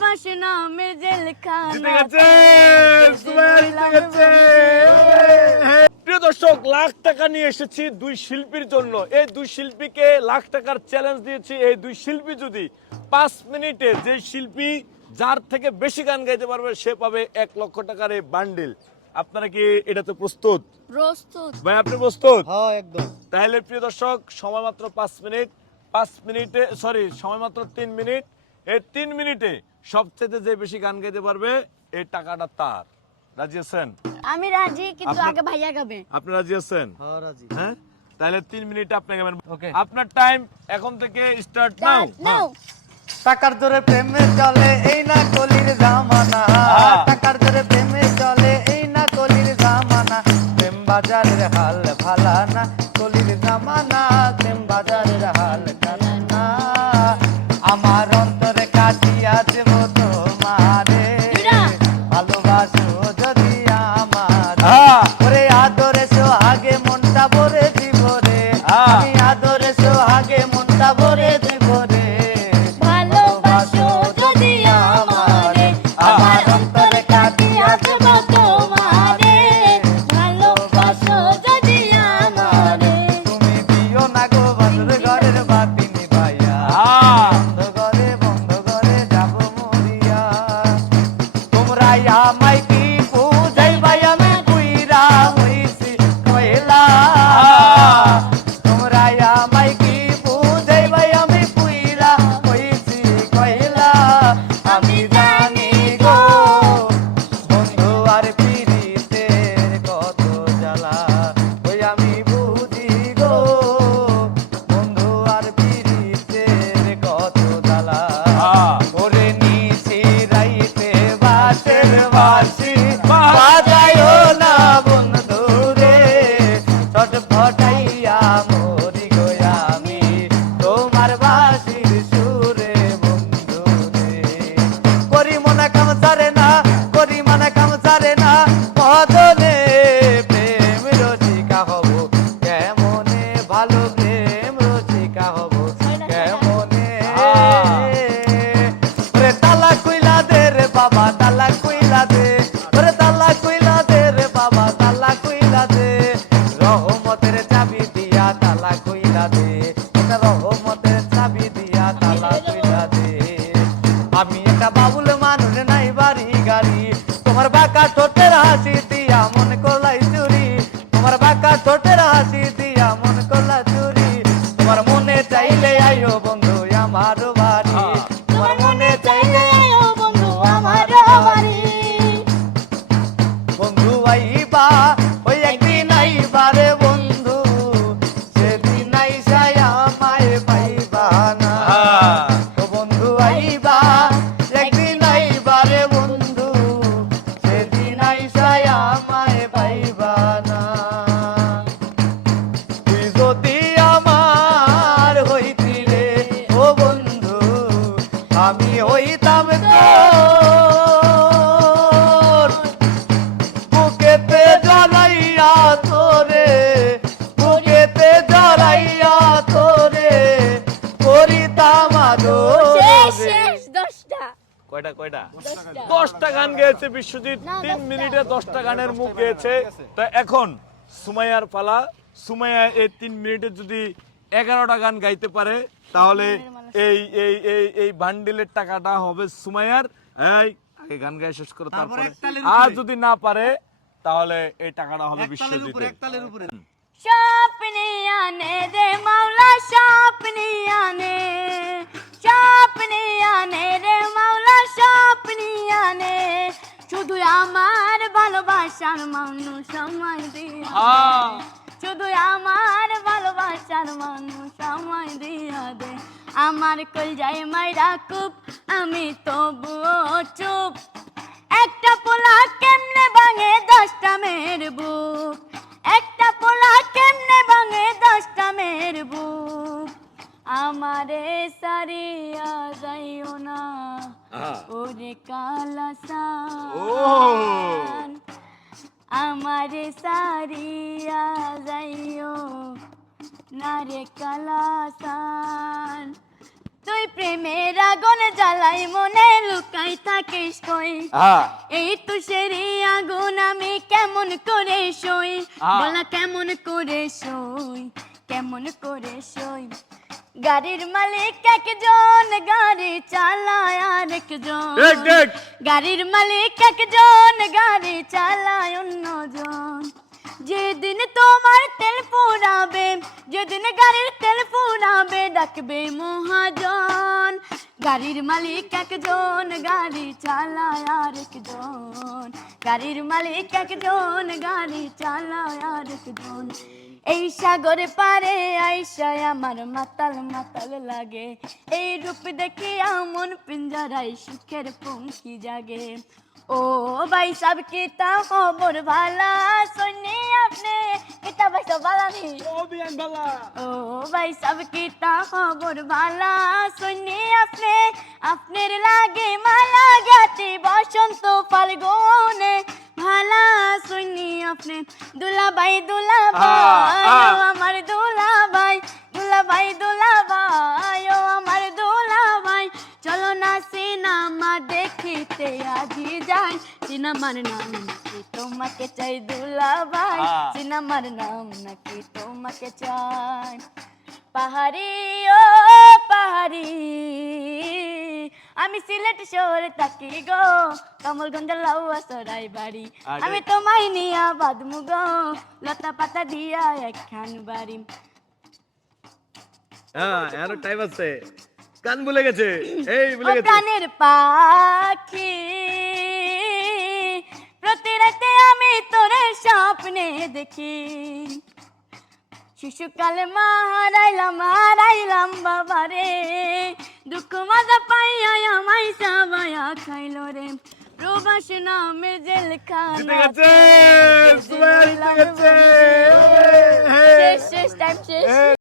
ভালোবাসে জেলখানা জিতে গেছে প্রিয় দর্শক লাখ টাকা নিয়ে এসেছি দুই শিল্পীর জন্য। এই দুই শিল্পীকে লাখ টাকার চ্যালেঞ্জ দিয়েছি। এই দুই শিল্পী যদি পাঁচ মিনিটে যে শিল্পী যার থেকে বেশি গান গাইতে পারবে সে পাবে এক লক্ষ টাকার এই বান্ডিল আপনারা কি এটাতে প্রস্তুত? প্রস্তুত। ভাই আপনি প্রস্তুত? হ্যাঁ একদম। তাহলে প্রিয় দর্শক সময় মাত্র পাঁচ মিনিট। পাঁচ মিনিটে সরি সময় মাত্র তিন মিনিট। এই তিন মিনিটে সবচেয়ে যে বেশি গান গাইতে পারবে এই টাকাটা তার। রাজি আছেন? আমি রাজি কিন্তু আগে ভাইয়া গাবে। আপনি রাজি আছেন? হ্যাঁ রাজি। হ্যাঁ? তাহলে তিন মিনিটে আপনি গাবেন। Okay. আপনার টাইম এখন থেকে স্টার্ট নাও নাও টাকার জোরে প্রেমে চলে এই না কলির জামানা। হ্যাঁ। টাকার জোরে প্রেমে চলে এই না কলির জামানা। প্রেম বাজারের হাল ভালা না কলির জামানা। রে। ছটফটাইয়া মরি গো আমি তোমার বাসির সুরে বন্ধু রে। করি মনে আমার কয়টা দশটা গান গেয়েছে বিশ্বজিৎ তিন মিনিটে দশটা গানের মুখ গেয়েছে তা এখন সুমাইয়ার পালা। সুমাইয়া এই তিন মিনিটে যদি এগারোটা গান গাইতে পারে তাহলে এই এই এই এই বান্ডিলের টাকাটা হবে সুমাইয়ার। এই আগে গান গায়ে শেষ করো তারপরে আর যদি না পারে তাহলে এই টাকাটা হবে বিশ্বজিৎ স্বপ্নে আনে রে মাওলা স্বপ্নে আনে। স্বপ্নে আনে রে মাওলা শুধু আমার ভালোবাসার মানুষ সময় দিয়া হ্যাঁ। শুধু আমার ভালোবাসার মানুষ সময় দিয়া দে। আমার কল যায় মাইরা কুপ আমি তবুও চুপ। একটা পোলা কেমনে ভাঙে দশটা মেয়ের বুক? একটা পোলা কেমনে ভাঙে দশটা মেয়ের বুক? আমারে সারিয়া যাইও না। ওরে কালা সান আমারে সারিয়া যাইও। না রে কালা সান তুই প্রেমের আগুন জ্বালাই মনে লুকাই থাকিস কই? এই তুষেরি আগুন আমি কেমন করে সই। বলা কেমন করে সই? কেমন করে সই? গাড়ির মালিক একজন গাড়ি চালায় আর একজন গাড়ির মালিক একজন গাড়ি চালায় অন্যজন। যেদিন তোমার তেল পুরাবে যেদিন গাড়ির তেল পুরাবে ডাকবে মহাজন। গাড়ির মালিক একজন গাড়ি চালায় আর একজন গাড়ির মালিক একজন গাড়ি চালায় আর একজন এই সাগরে পারে আইসায় আমার মাতাল মাতাল লাগে। এই রূপ দেখে মন পিঞ্জারাই সুখের পঙ্খী জাগে। ও ভাই সব কিতা খবর ভালা? শুনি আপনি কিতা ভাই সব ভালা নি? ও ভাই সব কিতা খবর ভালা? শুনি আপনি আপনার লাগে মালা গাতে বসন্ত ফাল্গুনে। আপনি? দুলা ভাই দুলা ভাই ও আমার দুলা ভাই দুলা ভাই দুলা ভাই ও আমার দুলা ভাই চলো না সিনেমা দেখিতে আজি যাই। সিনেমার নাম নাকি তোমাকে চাই দুলা ভাই। সিনেমার নাম নাকি তোমাকে চাই। পাহাড়ি ও পাহাড়ি। আমি সিলেট শহরে থাকি গো কমলগঞ্জ লাউয়া সরাই বাড়ি। আমি তোমায় নিয়া বাদমু গো লতা পাতা দিয়া একখান বাড়ি। হ্যাঁ আরও টাইম আছে। কান ভুলে গেছে। এই ভুলে গেছে। প্রাণের পাখি। প্রতি রাতে আমি তোরে স্বপ্নে দেখি। শিশুকালে মা হারাইলাম হারাইলাম বাবারে। দুঃখ মাজা পাইয়া আমাই সাবায়া খাইল রে। প্রবাস নামের জেল জিতে খানা গেছে সুমাইয়া জিতে গেছে। শেষ শেষ টাইম শেষ।